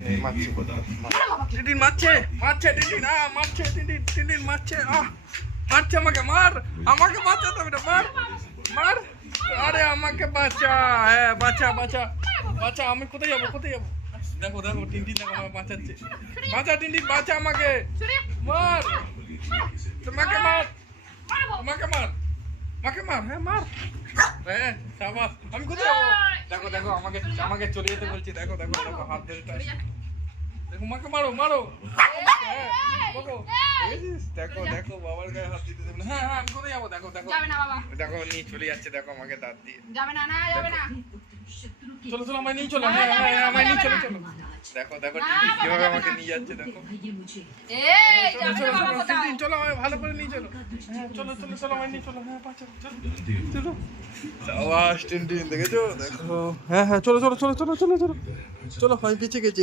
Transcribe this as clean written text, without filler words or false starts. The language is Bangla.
টিনটিন মারছে টিনটিন মারছে টিনটিন মারছে মারছে আমাকে আমাকে বাঁচাতে হবে মার আরে আমাকে বাঁচা, হ্যাঁ বাঁচা আমি কোথায় যাবো দেখো টিনটিন দেখো আমাকে বাঁচাচ্ছে, বাঁচা টিনটিন বাঁচা আমাকে, মার হ্যাঁ সাবাস। আমি কোথায় যাবো দেখো আমাকে চলে যেতে বলছি, দেখো হাত ধরে দেখো মাকে মারো দেখো বাবার গায়ে হাত দিতে দেবে না। হ্যাঁ আমি কোথায় যাবো দেখো নিয়ে চলে যাচ্ছে, দেখো আমাকে দাঁত দিয়ে যাবে না চলো আমায় নিয়ে চলো, হ্যাঁ আমায় নিয়ে চলো দেখো কিভাবে আমাকে নিয়ে যাচ্ছে, দেখো চলো আমায় ভালো করে নিয়ে চলো, হ্যাঁ চলো আমায় নিয়ে চলো, হ্যাঁ চলো আওয়াজ টিনটিন দেখেছো, দেখো হ্যাঁ চলো আমি বেঁচে গেছি,